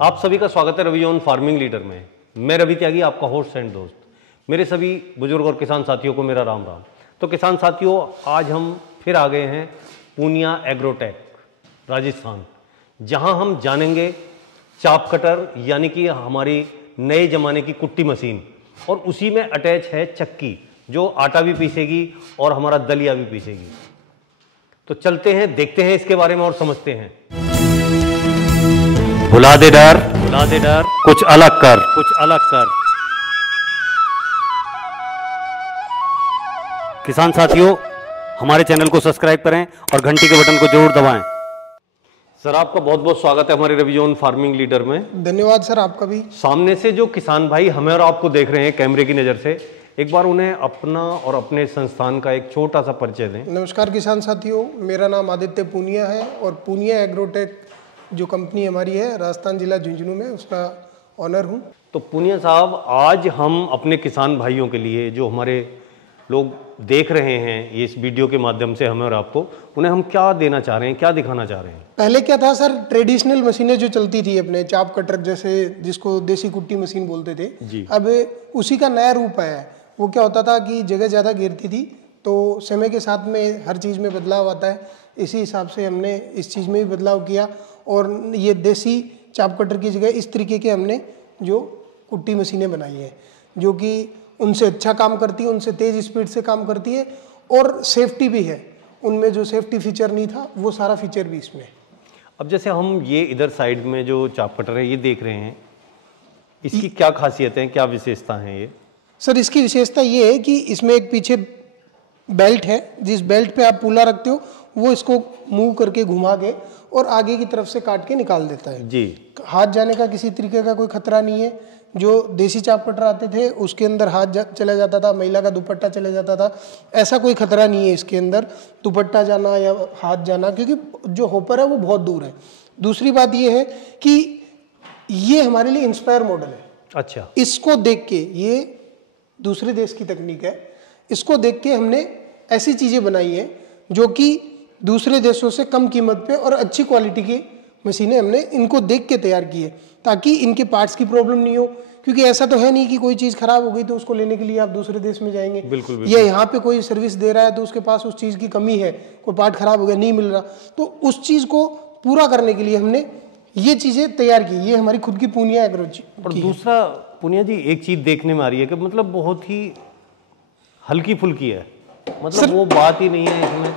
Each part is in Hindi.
आप सभी का स्वागत है रवि ऑन फार्मिंग लीडर में। मैं रवि त्यागी, आपका होस्ट एंड दोस्त। मेरे सभी बुजुर्ग और किसान साथियों को मेरा राम राम। तो किसान साथियों, आज हम फिर आ गए हैं पूनिया एग्रोटेक राजस्थान, जहां हम जानेंगे चाप कटर यानी कि हमारी नए जमाने की कुट्टी मशीन, और उसी में अटैच है चक्की जो आटा भी पीसेगी और हमारा दलिया भी पीसेगी। तो चलते हैं, देखते हैं इसके बारे में और समझते हैं। भुला दे डर, कुछ अलग कर। किसान साथियों, हमारे चैनल को सब्सक्राइब करें और घंटी के बटन को जरूर दबाएं। सर, आपका बहुत बहुत स्वागत है हमारे रवि ऑन फार्मिंग लीडर में। धन्यवाद सर, आपका भी। सामने से जो किसान भाई हमें और आपको देख रहे हैं कैमरे की नज़र से, एक बार उन्हें अपना और अपने संस्थान का एक छोटा सा परिचय दें। नमस्कार किसान साथियों, मेरा नाम आदित्य पूनिया है और पूनिया एग्रोटेक जो कंपनी हमारी है राजस्थान जिला झुंझुनू में, उसका ऑनर हूँ। तो पूनिया साहब, आज हम अपने किसान भाइयों के लिए, जो हमारे लोग देख रहे हैं ये इस वीडियो के माध्यम से हमें और आपको, उन्हें हम क्या देना चाह रहे हैं, क्या दिखाना चाह रहे हैं? पहले क्या था सर, ट्रेडिशनल मशीनें जो चलती थी अपने चाप कटर जैसे, जिसको देसी कुट्टी मशीन बोलते थे जी। अब उसी का नया रूप आया है। वो क्या होता था कि जगह ज़्यादा घेरती थी, तो समय के साथ में हर चीज़ में बदलाव आता है। इसी हिसाब से हमने इस चीज़ में भी बदलाव किया और ये देसी चाप कटर की जगह इस तरीके के हमने जो कुट्टी मशीनें बनाई हैं, जो कि उनसे अच्छा काम करती है, उनसे तेज़ स्पीड से काम करती है और सेफ्टी भी है। उनमें जो सेफ्टी फीचर नहीं था वो सारा फीचर भी इसमें। अब जैसे हम ये इधर साइड में जो चाप कटर है ये देख रहे हैं, इसकी क्या खासियत है, क्या विशेषता है ये? सर, इसकी विशेषता ये है कि इसमें एक पीछे बेल्ट है, जिस बेल्ट पे आप पुला रखते हो वो इसको मूव करके घुमा के और आगे की तरफ से काट के निकाल देता है जी। हाथ जाने का किसी तरीके का कोई खतरा नहीं है। जो देसी चाप कटर आते थे उसके अंदर हाथ चला जाता था, महिला का दुपट्टा चला जाता था, ऐसा कोई खतरा नहीं है इसके अंदर दुपट्टा जाना या हाथ जाना, क्योंकि जो होपर है वो बहुत दूर है। दूसरी बात ये है कि ये हमारे लिए इंस्पायर मॉडल है। अच्छा, इसको देख के, ये दूसरे देश की तकनीक है, इसको देख के हमने ऐसी चीज़ें बनाई हैं जो कि दूसरे देशों से कम कीमत पे और अच्छी क्वालिटी की मशीनें हमने इनको देख के तैयार की है, ताकि इनके पार्ट्स की प्रॉब्लम नहीं हो। क्योंकि ऐसा तो है नहीं कि कोई चीज़ खराब हो गई तो उसको लेने के लिए आप दूसरे देश में जाएंगे। बिल्कुल। या यहाँ पे कोई सर्विस दे रहा है तो उसके पास उस चीज़ की कमी है, कोई पार्ट खराब हो गया, नहीं मिल रहा, तो उस चीज़ को पूरा करने के लिए हमने ये चीज़ें तैयार की। ये हमारी खुद की पूनिया एग्रो की। और दूसरा पूनिया जी, एक चीज़ देखने में आ रही है कि मतलब बहुत ही हल्की फुल्की है, मतलब वो बात ही नहीं है, इसमें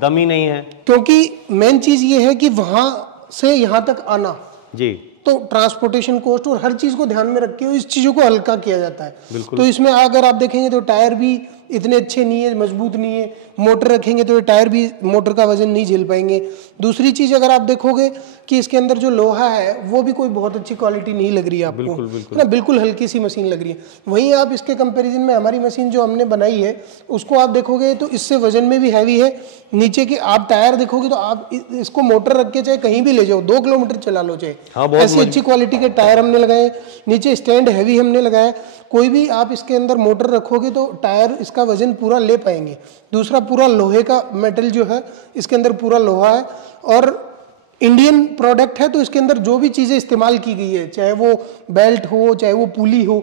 दम ही नहीं है। क्योंकि मेन चीज़ ये है कि वहाँ से यहाँ तक आना जी, तो ट्रांसपोर्टेशन कॉस्ट और हर चीज को ध्यान में रख के इस चीजों को हल्का किया जाता है। तो इसमें अगर आप देखेंगे तो टायर भी इतने अच्छे नहीं है, मजबूत नहीं है। मोटर रखेंगे तो ये टायर भी मोटर का वजन नहीं झेल पाएंगे। दूसरी चीज अगर आप देखोगे कि इसके अंदर जो लोहा है वो भी कोई बहुत अच्छी क्वालिटी नहीं लग रही है आपको, बिल्कुल ना, बिल्कुल हल्की सी मशीन लग रही है। वहीं आप इसके कंपेरिजन में हमारी मशीन जो हमने बनाई है उसको आप देखोगे तो इससे वजन में भी हैवी है। नीचे के आप टायर देखोगे तो आप इसको मोटर रख के चाहे कहीं भी ले जाओ, 2 किलोमीटर चला लो चाहे, ऐसी अच्छी क्वालिटी के टायर हमने लगाए। नीचे स्टैंड हैवी हमने लगाया, कोई भी आप इसके अंदर मोटर रखोगे तो टायर इसका वजन पूरा ले पाएंगे। दूसरा, पूरा लोहे का मेटल जो है इसके अंदर पूरा लोहा है और इंडियन प्रोडक्ट है, तो इसके अंदर जो भी चीज़ें इस्तेमाल की गई है, चाहे वो बेल्ट हो चाहे वो पुली हो,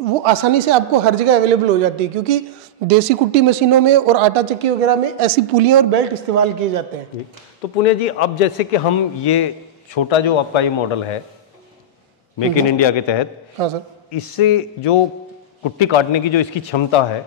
वो आसानी से आपको हर जगह अवेलेबल हो जाती है। क्योंकि देसी कुट्टी मशीनों में और आटा चक्की वगैरह में ऐसी पुलियाँ और बेल्ट इस्तेमाल किए जाते हैं। तो पुनिया जी, अब जैसे कि हम ये छोटा जो आपका ये मॉडल है मेक इन इंडिया के तहत, हाँ सर, इससे जो कुट्टी काटने की जो इसकी क्षमता है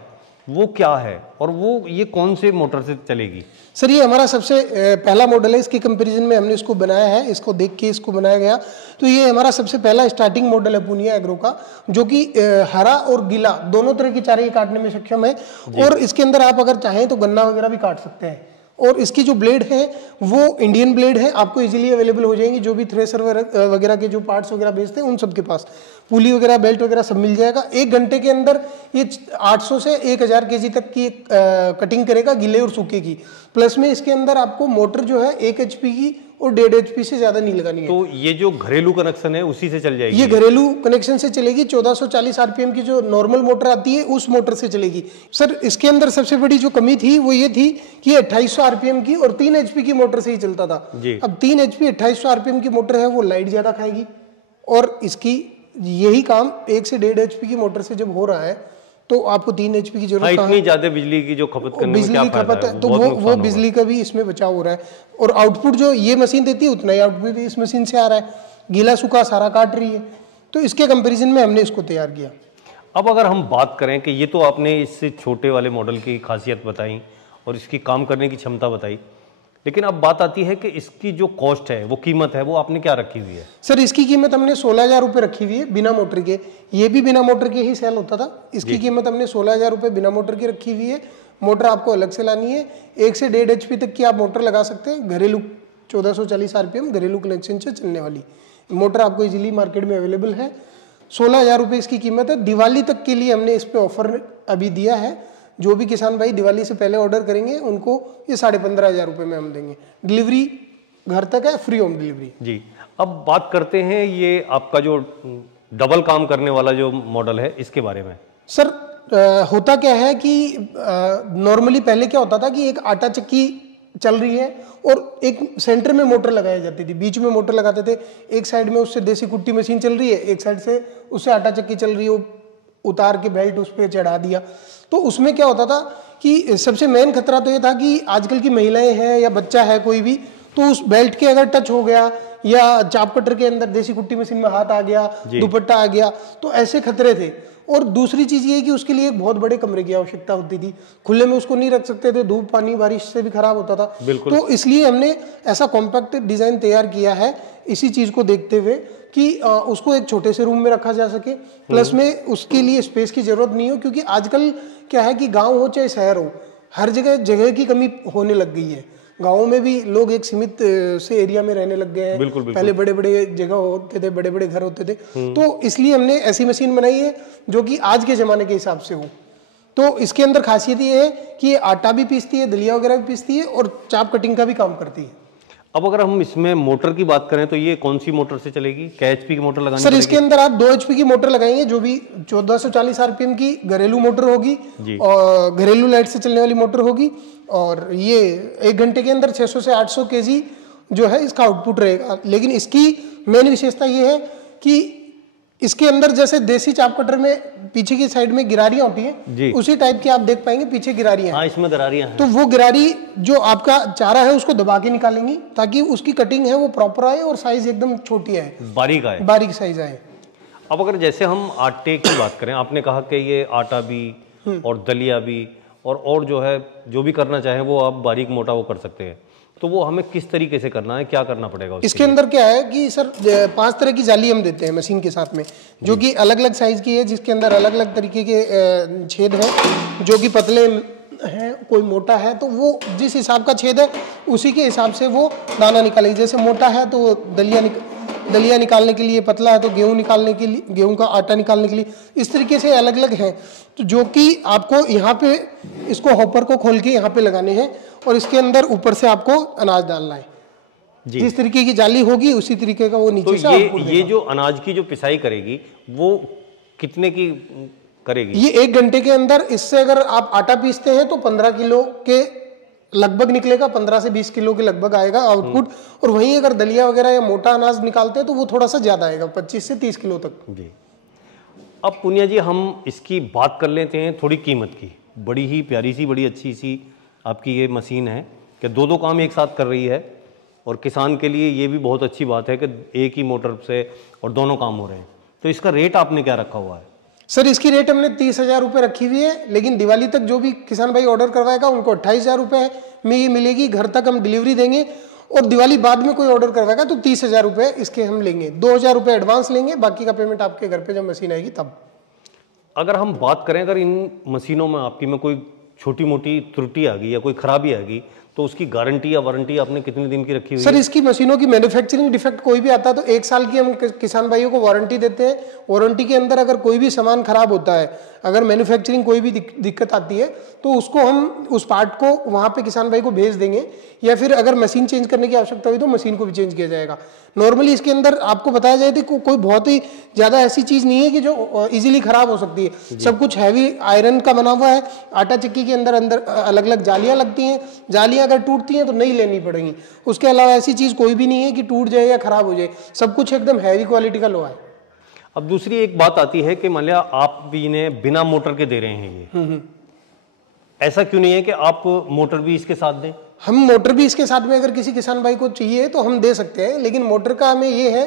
वो क्या है और वो ये कौन से मोटर से चलेगी? सर, ये हमारा सबसे पहला मॉडल है। इसके कंपैरिजन में हमने इसको बनाया है, इसको देख के इसको बनाया गया। तो ये हमारा सबसे पहला स्टार्टिंग मॉडल है पूनिया एग्रो का, जो कि हरा और गीला दोनों तरह की चारे काटने में सक्षम है। और इसके अंदर आप अगर चाहें तो गन्ना वगैरह भी काट सकते हैं। और इसकी जो ब्लेड है वो इंडियन ब्लेड है, आपको इजीली अवेलेबल हो जाएंगी। जो भी थ्रेसर वगैरह के जो पार्ट्स वगैरह बेचते हैं उन सब के पास पुली वगैरह बेल्ट वगैरह सब मिल जाएगा। 1 घंटे के अंदर ये 800 से 1000 केजी तक की कटिंग करेगा, गीले और सूखे की। प्लस में इसके अंदर आपको मोटर जो है 1 HP की और 1.5 HP से ज्यादा नहीं लगानी है। तो ये जो घरेलू कनेक्शन है उसी से चल जाएगी? ये घरेलू कनेक्शन से चलेगी। 1440 RPM की जो नॉर्मल मोटर आती है उस मोटर से चलेगी। सर, इसके अंदर सबसे बड़ी जो कमी थी वो ये थी कि 2800 RPM की और 3 HP की मोटर से ही चलता था। अब 3 HP 2800 RPM की मोटर है वो लाइट ज्यादा खाएगी और इसकी यही काम 1 से 1.5 HP की मोटर से जब हो रहा है तो आपको 3 HP की जरूरत इतनी ज्यादा बिजली की जो खपत करने में क्या फायदा है, तो वो बिजली का भी इसमें बचाव हो रहा है। और आउटपुट जो ये मशीन देती है उतना ही आउटपुट इस मशीन से आ रहा है, गीला सूखा सारा काट रही है। तो इसके कंपैरिजन में हमने इसको तैयार किया। अब अगर हम बात करें कि ये तो आपने इससे छोटे वाले मॉडल की खासियत बताई और इसकी काम करने की क्षमता बताई, लेकिन अब बात आती है कि इसकी जो कॉस्ट है, वो कीमत है, वो आपने क्या रखी हुई है? सर इसकी कीमत हमने 16,000 रुपये रखी हुई है बिना मोटर के। ये भी बिना मोटर के ही सेल होता था। इसकी कीमत हमने 16,000 रुपये बिना मोटर की रखी हुई है। मोटर आपको अलग से लानी है। 1 से 1.5 HP तक की आप मोटर लगा सकते हैं। घरेलू 1440 RPM घरेलू कनेक्शन से चलने वाली मोटर आपको इजीली मार्केट में अवेलेबल है। 16,000 रुपये इसकी कीमत है। दिवाली तक के लिए हमने इस पर ऑफर अभी दिया है। जो भी किसान भाई दिवाली से पहले ऑर्डर करेंगे उनको ये 15,500 रुपये में हम देंगे। डिलीवरी घर तक है, फ्री होम डिलीवरी। जी, अब बात करते हैं ये आपका जो डबल काम करने वाला जो मॉडल है इसके बारे में। सर होता क्या है कि नॉर्मली पहले क्या होता था कि एक आटा चक्की चल रही है और एक सेंटर में मोटर लगाई जाती थी, बीच में मोटर लगाते थे। एक साइड में उससे देसी कुट्टी मशीन चल रही है, एक साइड से उससे आटा चक्की चल रही है, उतार के बेल्ट उस पर चढ़ा दिया। तो उसमें क्या होता था कि सबसे मेन खतरा तो ये था कि आजकल की महिलाएं हैं या बच्चा है कोई भी, तो उस बेल्ट के अगर टच हो गया या चाप कटर के अंदर देसी कुट्टी मशीन में हाथ आ गया, दुपट्टा आ गया, तो ऐसे खतरे थे। और दूसरी चीज ये कि उसके लिए एक बहुत बड़े कमरे की आवश्यकता होती थी, खुले में उसको नहीं रख सकते थे, धूप पानी बारिश से भी खराब होता था। तो इसलिए हमने ऐसा कॉम्पैक्ट डिजाइन तैयार किया है इसी चीज को देखते हुए कि उसको एक छोटे से रूम में रखा जा सके, प्लस में उसके लिए स्पेस की जरूरत नहीं हो। क्योंकि आजकल क्या है कि गांव हो चाहे शहर हो, हर जगह जगह की कमी होने लग गई है। गाँव में भी लोग एक सीमित से एरिया में रहने लग गए हैं। पहले बड़े बड़े जगह होते थे, बड़े बड़े घर होते थे। तो इसलिए हमने ऐसी मशीन बनाई है जो कि आज के जमाने के हिसाब से हो। तो इसके अंदर खासियत ये है कि ये आटा भी पीसती है, दलिया वगैरह भी पीसती है और चाप कटिंग का भी काम करती है। अब अगर हम इसमें मोटर की बात करें तो ये कौन सी मोटर से चलेगी? क्या HP की मोटर लगानी सर पड़ेगी? इसके अंदर आप 2 HP की मोटर लगाएंगे, जो भी 1440 RPM की घरेलू मोटर होगी और घरेलू लाइट से चलने वाली मोटर होगी। और ये 1 घंटे के अंदर 600 से 800 kg जो है इसका आउटपुट रहेगा। लेकिन इसकी मेन विशेषता ये है कि इसके अंदर जैसे देसी चाप कटर में पीछे की साइड में गिरारियां होती हैं, उसी टाइप की आप देख पाएंगे पीछे गिरारियां। हाँ, इसमें गिरारियां हैं। तो वो गिरारी जो आपका चारा है उसको दबा के निकालेंगी ताकि उसकी कटिंग है वो प्रॉपर आए और साइज एकदम छोटी आए, बारीक आए, बारीक साइज आए। अब अगर जैसे हम आटे की बात करें, आपने कहा कि ये आटा भी और दलिया भी और जो है जो भी करना चाहे वो आप बारीक मोटा वो कर सकते हैं। तो वो हमें किस तरीके से करना है, क्या करना पड़ेगा? इसके अंदर क्या है कि सर 5 तरह की जाली हम देते हैं मशीन के साथ में, जो कि अलग अलग साइज की है, जिसके अंदर अलग अलग तरीके के छेद हैं, जो कि पतले हैं, कोई मोटा है, तो वो जिस हिसाब का छेद है उसी के हिसाब से वो दाना निकालेगी। जैसे मोटा है तो दलिया निकालने के लिए, पतला है तो गेहूं निकालने के लिए, गेहूं का आटा निकालने के लिए, इस तरीके से अलग अलग हैं। तो जो कि आपको यहाँ पे इसको हॉपर को खोल के यहाँ पे लगाने हैं और इसके अंदर ऊपर से आपको अनाज डालना है। जिस तरीके की जाली होगी उसी तरीके का वो नीचे तो से ये जो अनाज की जो पिसाई करेगी वो कितने की करेगी? ये 1 घंटे के अंदर, इससे अगर आप आटा पीसते हैं तो 15 किलो के लगभग निकलेगा, 15 से 20 किलो के लगभग आएगा आउटपुट। और वहीं अगर दलिया वगैरह या मोटा अनाज निकालते हैं तो वो थोड़ा सा ज्यादा आएगा, 25 से 30 किलो तक। जी, अब पुनिया जी हम इसकी बात कर लेते हैं थोड़ी कीमत की। बड़ी ही प्यारी सी, बड़ी अच्छी सी आपकी ये मशीन है कि दो काम एक साथ कर रही है और किसान के लिए ये भी बहुत अच्छी बात है कि एक ही मोटर से और दोनों काम हो रहे हैं। तो इसका रेट आपने क्या रखा हुआ है? सर इसकी रेट हमने 30,000 रुपये रखी हुई है, लेकिन दिवाली तक जो भी किसान भाई ऑर्डर करवाएगा उनको 28,000 रुपये में ये मिलेगी। घर तक हम डिलीवरी देंगे और दिवाली बाद में कोई ऑर्डर करवाएगा तो 30,000 रुपये इसके हम लेंगे। 2,000 रुपये एडवांस लेंगे, बाकी का पेमेंट आपके घर पे जब मशीन आएगी तब। अगर हम बात करें, अगर इन मशीनों में आपकी में कोई छोटी मोटी त्रुटि आ गई या कोई खराबी आ गई तो उसकी गारंटी या वारंटी आपने कितने दिन की रखी हुई है? सर इसकी मशीनों की मैन्युफैक्चरिंग डिफेक्ट कोई भी आता है तो 1 साल की हम किसान भाइयों को वारंटी देते हैं। वारंटी के अंदर अगर कोई भी सामान खराब होता है, अगर मैन्युफैक्चरिंग कोई भी दिक्कत आती है तो उसको हम उस पार्ट को वहाँ पे किसान भाई को भेज देंगे, या फिर अगर मशीन चेंज करने की आवश्यकता हुई तो मशीन को भी चेंज किया जाएगा। नॉर्मली इसके अंदर आपको बताया जाए तो कोई बहुत ही ज़्यादा ऐसी चीज़ नहीं है कि जो इजीली खराब हो सकती है। सब कुछ हैवी आयरन का बना हुआ है। आटा चक्की के अंदर अलग अलग जालियाँ लगती हैं, जालियाँ अगर टूटती हैं तो नई लेनी पड़ेगी। उसके अलावा ऐसी चीज कोई भी नहीं है कि टूट जाए या खराब हो जाए, सब कुछ एकदम हैवी क्वालिटी का लोहा है। अब दूसरी एक बात आती है कि मान लिया आप भी इन्हें बिना मोटर के दे रहे हैं ये, ऐसा क्यों नहीं है कि आप मोटर भी इसके साथ दें? हम मोटर भी इसके साथ में अगर किसी किसान भाई को चाहिए तो हम दे सकते हैं, लेकिन मोटर का हमें ये है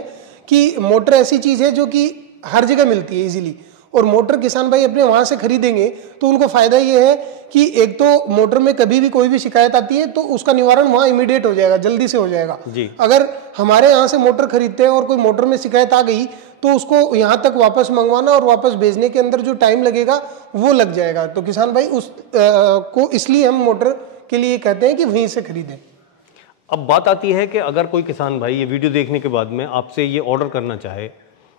कि मोटर ऐसी चीज है जो कि हर जगह मिलती है इजीली, और मोटर किसान भाई अपने वहां से खरीदेंगे तो उनको फायदा ये है कि एक तो मोटर में कभी भी कोई भी शिकायत आती है तो उसका निवारण वहां इमीडिएट हो जाएगा, जल्दी से हो जाएगा जी। अगर हमारे यहाँ से मोटर खरीदते हैं और कोई मोटर में शिकायत आ गई तो उसको यहाँ तक वापस मंगवाना और वापस भेजने के अंदर जो टाइम लगेगा वो लग जाएगा। तो किसान भाई उस को इसलिए हम मोटर के लिए कहते हैं कि वहीं से खरीदें। अब बात आती है कि अगर कोई किसान भाई ये वीडियो देखने के बाद में आपसे ये ऑर्डर करना चाहे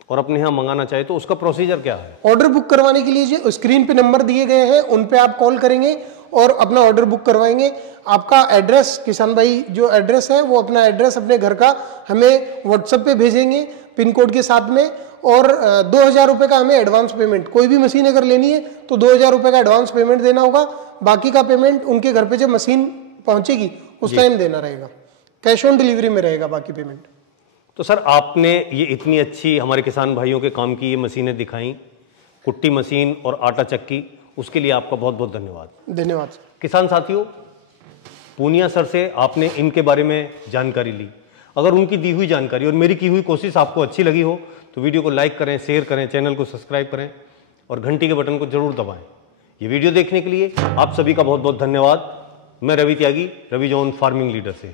और अपने यहाँ मंगाना चाहे तो उसका प्रोसीजर क्या है? ऑर्डर बुक करवाने के लिए जो स्क्रीन पे नंबर दिए गए हैं उन पे आप कॉल करेंगे और अपना ऑर्डर बुक करवाएंगे। आपका एड्रेस, किसान भाई जो एड्रेस है वो अपना एड्रेस अपने घर का हमें व्हाट्सएप पे भेजेंगे पिन कोड के साथ में, और 2000 रुपये का हमें एडवांस पेमेंट, कोई भी मशीन अगर लेनी है तो 2000 रुपये का एडवांस पेमेंट देना होगा, बाकी का पेमेंट उनके घर पे जब मशीन पहुंचेगी उस टाइम देना रहेगा, कैश ऑन डिलीवरी में रहेगा बाकी पेमेंट। तो सर आपने ये इतनी अच्छी हमारे किसान भाइयों के काम की ये मशीनें दिखाई, कुट्टी मशीन और आटा चक्की, उसके लिए आपका बहुत बहुत धन्यवाद। धन्यवाद। किसान साथियों, पूनिया सर से आपने इनके बारे में जानकारी ली। अगर उनकी दी हुई जानकारी और मेरी की हुई कोशिश आपको अच्छी लगी हो तो वीडियो को लाइक करें, शेयर करें, चैनल को सब्सक्राइब करें और घंटी के बटन को जरूर दबाएं। ये वीडियो देखने के लिए आप सभी का बहुत बहुत धन्यवाद। मैं रवि त्यागी, रवि जॉन फार्मिंग लीडर से।